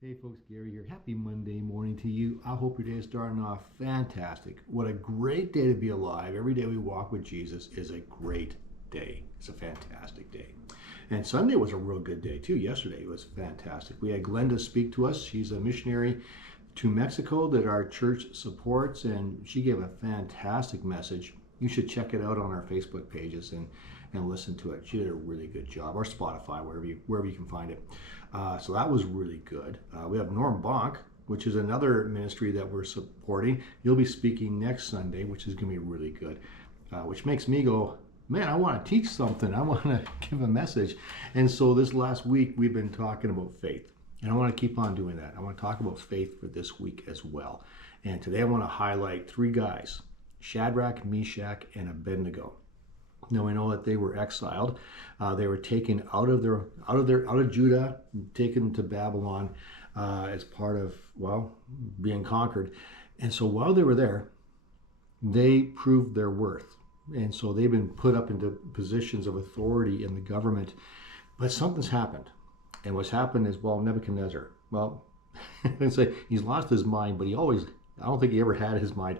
Hey folks, Gary here. Happy Monday morning to you. I hope your day is starting off fantastic. What a great day to be alive. Every day we walk with Jesus is a great day. It's a fantastic day. And Sunday was a real good day too. Yesterday was fantastic. We had Glenda speak to us. She's a missionary to Mexico that our church supports, and she gave a fantastic message. You should check it out on our Facebook pages and listen to it. She did a really good job, or Spotify, wherever you can find it. So that was really good. We have Norm Bonk, which is another ministry that we're supporting. You'll be speaking next Sunday, which is going to be really good, which makes me go, man, I want to teach something. I want to give a message. And so this last week, we've been talking about faith. And I want to keep on doing that. I want to talk about faith for this week as well. And today I want to highlight three guys, Shadrach, Meshach, and Abednego. Now we know that they were exiled. They were taken out of Judah, taken to Babylon as part of, well, being conquered. And so while they were there, they proved their worth. And so they've been put up into positions of authority in the government. But something's happened. And what's happened is, well, Nebuchadnezzar, well, I'd say he's lost his mind, but I don't think he ever had his mind.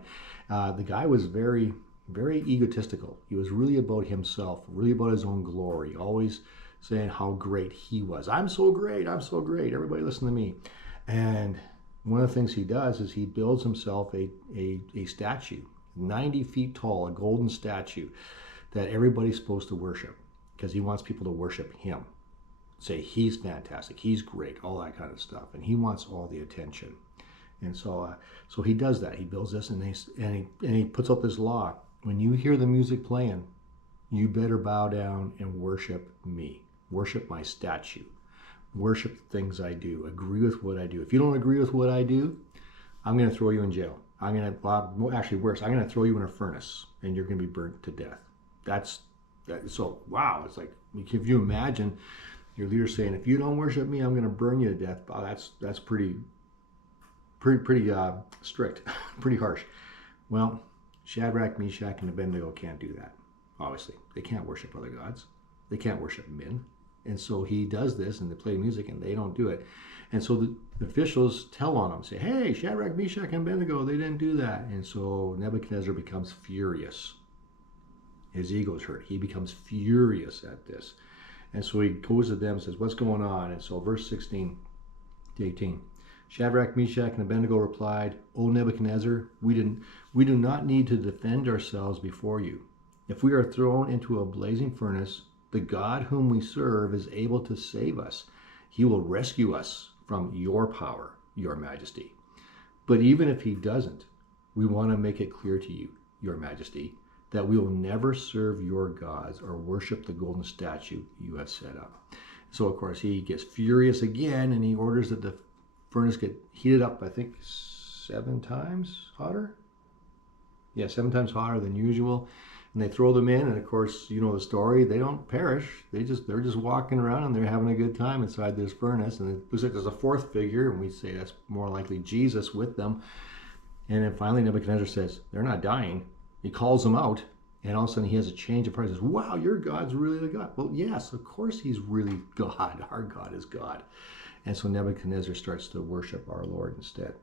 The guy was very egotistical. He was really about himself, really about his own glory, always saying how great he was. I'm so great, everybody listen to me. And one of the things he does is he builds himself a statue, 90 feet tall, a golden statue that everybody's supposed to worship because he wants people to worship him. Say he's fantastic, he's great, all that kind of stuff. And he wants all the attention. And so he does that. He builds this and he puts up this law. When you hear the music playing, you better bow down and worship me. Worship my statue. Worship the things I do. Agree with what I do. If you don't agree with what I do, I'm going to throw you in jail. Actually worse, I'm going to throw you in a furnace and you're going to be burnt to death. So, wow. It's like, if you imagine your leader saying, if you don't worship me, I'm going to burn you to death. Wow, that's pretty strict, pretty harsh. Well, Shadrach, Meshach, and Abednego can't do that. Obviously, they can't worship other gods. They can't worship men. And so he does this, and they play music, and they don't do it. And so the officials tell on him, say, hey, Shadrach, Meshach, and Abednego, they didn't do that. And so Nebuchadnezzar becomes furious. His ego's hurt. He becomes furious at this. And so he goes to them and says, what's going on? And so verse 16 to 18. Shadrach, Meshach, and Abednego replied, O Nebuchadnezzar, we do not need to defend ourselves before you. If we are thrown into a blazing furnace, the God whom we serve is able to save us. He will rescue us from your power, your majesty. But even if he doesn't, we want to make it clear to you, your majesty, that we will never serve your gods or worship the golden statue you have set up. So, of course, he gets furious again, and he orders that the furnace get heated up, I think, 7 times hotter. Yeah, 7 times hotter than usual. And they throw them in, and of course, you know the story. They don't perish. They're just walking around, and they're having a good time inside this furnace. And it looks like there's a fourth figure, and we say that's more likely Jesus with them. And then finally, Nebuchadnezzar says, they're not dying. He calls them out, and all of a sudden he has a change of heart. He says, wow, your God's really the God. Well, yes, of course he's really God. Our God is God. And so Nebuchadnezzar starts to worship our Lord instead.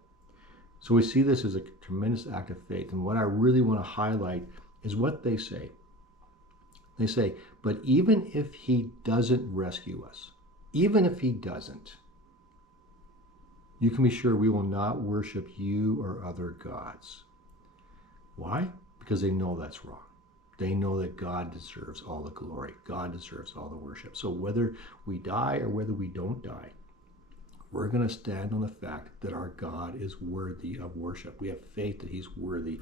So we see this as a tremendous act of faith. And what I really want to highlight is what they say. They say, but even if he doesn't rescue us, even if he doesn't, you can be sure we will not worship you or other gods. Why? Because they know that's wrong. They know that God deserves all the glory. God deserves all the worship. So whether we die or whether we don't die, we're going to stand on the fact that our God is worthy of worship. We have faith that he's worthy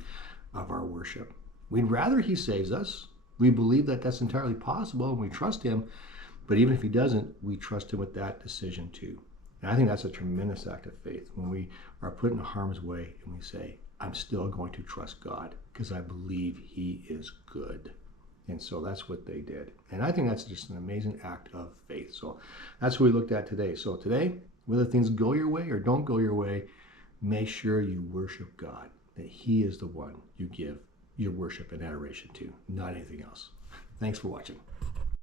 of our worship. We'd rather he saves us. We believe that that's entirely possible, and we trust him. But even if he doesn't, we trust him with that decision too. And I think that's a tremendous act of faith when we are put in harm's way and we say, I'm still going to trust God because I believe he is good. And so that's what they did. And I think that's just an amazing act of faith. So that's what we looked at today. So today, whether things go your way or don't go your way, make sure you worship God, that he is the one you give your worship and adoration to, not anything else. Thanks for watching.